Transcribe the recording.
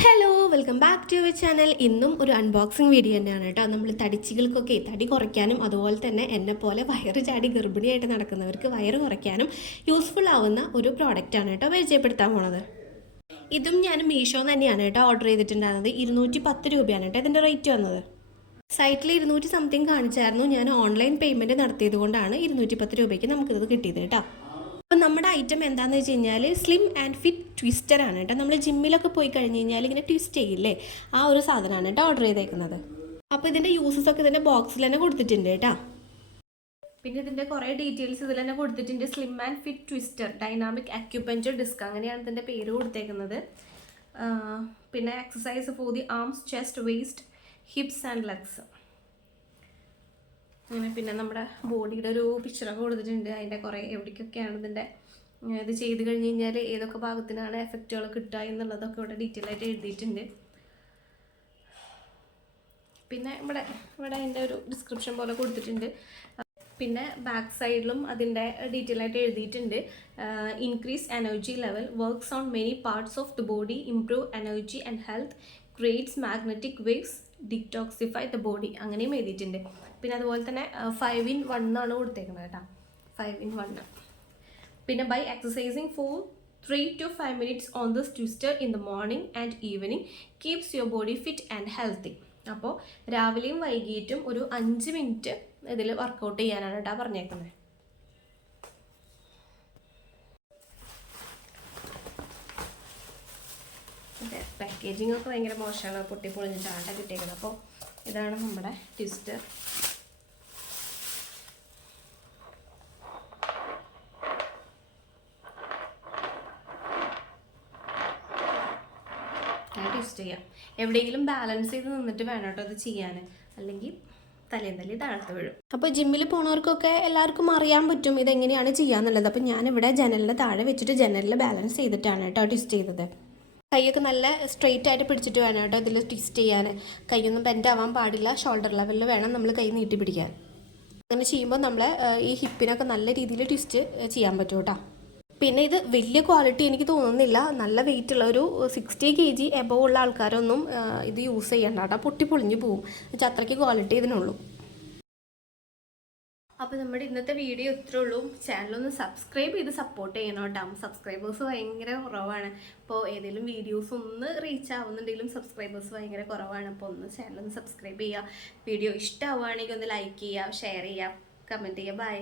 Hello welcome back to your channel. ഇന്നും ഒരു unboxing video തന്നെയാണ് കേട്ടോ. നമ്മൾ തടിച്ചികൾക്കൊക്കെ തടി കുറയ്ക്കാനും അതുപോലെ തന്നെ എന്നെ പോലെ വയറ് ചാടി ഗർഭിണിയായിട്ട് നടക്കുന്നവർക്ക് വയറ് കുറയ്ക്കാനും യൂസ്ഫുൾ ആവുന്ന ഒരു പ്രോഡക്റ്റാണ് കേട്ടോ പരിചയപ്പെടുത്താൻ പോണത്. ഇതും ഞാൻ മീഷോ തന്നെയാണ് കേട്ടോ ഓർഡർ ചെയ്തിട്ടുണ്ടായിരുന്നത്. 210 രൂപയാണ് കേട്ടോ ഇതിൻ്റെ റേറ്റ് വന്നത്. സൈറ്റിൽ 200 സംതിങ് കാണിച്ചായിരുന്നു. ഞാൻ ഓൺലൈൻ പേയ്മെൻറ്റ് നടത്തിയത് കൊണ്ടാണ് 210 രൂപയ്ക്ക് നമുക്കിത് കിട്ടിയത് കേട്ടോ. അപ്പോൾ നമ്മുടെ ഐറ്റം എന്താണെന്ന് വെച്ച് കഴിഞ്ഞാൽ സ്ലിം ആൻഡ് ഫിറ്റ് ട്വിസ്റ്റർ ആണ് കേട്ടോ. നമ്മൾ ജിമ്മിലൊക്കെ പോയി കഴിഞ്ഞ് കഴിഞ്ഞാൽ ഇങ്ങനെ ട്വിസ്റ്റ് ചെയ്യില്ലേ, ആ ഒരു സാധനമാണ് കേട്ടോ ഓർഡർ ചെയ്തേക്കുന്നത്. അപ്പോൾ ഇതിൻ്റെ യൂസസ് ഒക്കെ ഇതിൻ്റെ ബോക്സിൽ തന്നെ കൊടുത്തിട്ടുണ്ട് കേട്ടോ. പിന്നെ ഇതിൻ്റെ കുറേ ഡീറ്റെയിൽസ് ഇതിൽ തന്നെ കൊടുത്തിട്ടുണ്ട്. Slim and fit twister dynamic acupuncture disc, അങ്ങനെയാണ് ഇതിൻ്റെ പേര് കൊടുത്തേക്കുന്നത്. പിന്നെ exercise for the arms, chest, waist, hips and legs. അങ്ങനെ പിന്നെ നമ്മുടെ ബോഡിയുടെ ഒരു പിക്ചറൊക്കെ കൊടുത്തിട്ടുണ്ട്. അതിൻ്റെ കുറേ എവിടേക്കൊക്കെയാണ് ഇതിൻ്റെ ഇത് ചെയ്ത് കഴിഞ്ഞ് കഴിഞ്ഞാൽ ഏതൊക്കെ ഭാഗത്തിനാണ് എഫക്റ്റുകൾ കിട്ടുക എന്നുള്ളതൊക്കെ ഇവിടെ ഡീറ്റെയിൽ ആയിട്ട് എഴുതിയിട്ടുണ്ട്. പിന്നെ ഇവിടെ അതിൻ്റെ ഒരു ഡിസ്ക്രിപ്ഷൻ പോലെ കൊടുത്തിട്ടുണ്ട്. പിന്നെ ബാക്ക് സൈഡിലും അതിൻ്റെ ഡീറ്റെയിൽ ആയിട്ട് എഴുതിയിട്ടുണ്ട്. Increase energy level, works on many parts of the body, improve energy and health, creates magnetic waves, detoxify the body, അങ്ങനെയും എഴുതിയിട്ടുണ്ട്. പിന്നെ അതുപോലെ തന്നെ 5 in 1 ആണ് കൊടുത്തേക്കുന്നത് കേട്ടോ. 5 in 1. പിന്നെ by exercising for 3 to 5 minutes on this twister in the morning and evening keeps your body fit and healthy. അപ്പോൾ രാവിലെയും വൈകിട്ടും ഒരു 5 മിനിറ്റ് ഇതിൽ വർക്കൗട്ട് ചെയ്യാനാണ് കേട്ടോ പറഞ്ഞേക്കുന്നത്. പാക്കേജിംഗ് ഒക്കെ ഭയങ്കര മോശമാണ്, പൊട്ടിപ്പൊളിഞ്ഞ് ചാണ്ട കിട്ടിയേക്കുന്നത്. അപ്പോൾ ഇതാണ് നമ്മുടെ ട്വിസ്റ്റർ. ട്വിസ്റ്റ് ചെയ്യാം. എവിടെയെങ്കിലും ബാലൻസ് ചെയ്ത് നിന്നിട്ട് വേണം കേട്ടോ അത് ചെയ്യാൻ, അല്ലെങ്കിൽ തലയിൽ താഴത്ത് വീഴും. അപ്പോൾ ജിമ്മിൽ പോണവർക്കൊക്കെ എല്ലാവർക്കും അറിയാൻ പറ്റും ഇതെങ്ങനെയാണ് ചെയ്യാന്നുള്ളത്. അപ്പോൾ ഞാനിവിടെ ജനലിൻ്റെ താഴെ വെച്ചിട്ട് ജനലിൽ ബാലൻസ് ചെയ്തിട്ടാണ് കേട്ടോ ട്വിസ്റ്റ് ചെയ്തത്. കൈയൊക്കെ നല്ല സ്ട്രെയിറ്റ് ആയിട്ട് പിടിച്ചിട്ട് വേണം കേട്ടോ ഇതിൽ ട്വിസ്റ്റ് ചെയ്യാൻ. കൈയൊന്നും ബെൻഡ് ആവാൻ പാടില്ല. ഷോൾഡർ ലെവലിൽ വേണം നമ്മൾ കൈ നീട്ടി പിടിക്കാൻ. അങ്ങനെ ചെയ്യുമ്പോൾ നമ്മളെ ഈ ഹിപ്പിനൊക്കെ നല്ല രീതിയിൽ ട്വിസ്റ്റ് ചെയ്യാൻ പറ്റും കേട്ടോ. പിന്നെ ഇത് വലിയ ക്വാളിറ്റി എനിക്ക് തോന്നുന്നില്ല. നല്ല വെയിറ്റ് ഉള്ള ഒരു 60 kg എബവ് ഉള്ള ആൾക്കാരൊന്നും ഇത് യൂസ് ചെയ്യണ്ട കേട്ടോ, പൊട്ടിപ്പൊളിഞ്ഞ് പോവും. എന്നുവെച്ചാൽ അത്രയ്ക്ക് ക്വാളിറ്റി ഇതിനുള്ളൂ. അപ്പോൾ നമ്മുടെ ഇന്നത്തെ വീഡിയോ ഇത്രേ ഉള്ളൂ. ചാനലൊന്ന് സബ്സ്ക്രൈബ് ചെയ്ത് സപ്പോർട്ട് ചെയ്യണം കേട്ടോ. സബ്സ്ക്രൈബേഴ്സ് ഭയങ്കര കുറവാണ്. അപ്പോൾ ഏതെങ്കിലും വീഡിയോസ് ഒന്ന് റീച്ച് ആവുന്നുണ്ടെങ്കിലും സബ്സ്ക്രൈബേഴ്സ് ഭയങ്കര കുറവാണ്. അപ്പോൾ ഒന്ന് ചാനലൊന്ന് സബ്സ്ക്രൈബ് ചെയ്യുക. വീഡിയോ ഇഷ്ടമാവുകയാണെങ്കിൽ ഒന്ന് ലൈക്ക് ചെയ്യുക, ഷെയർ ചെയ്യുക, കമൻറ്റ് ചെയ്യുക. ബൈ.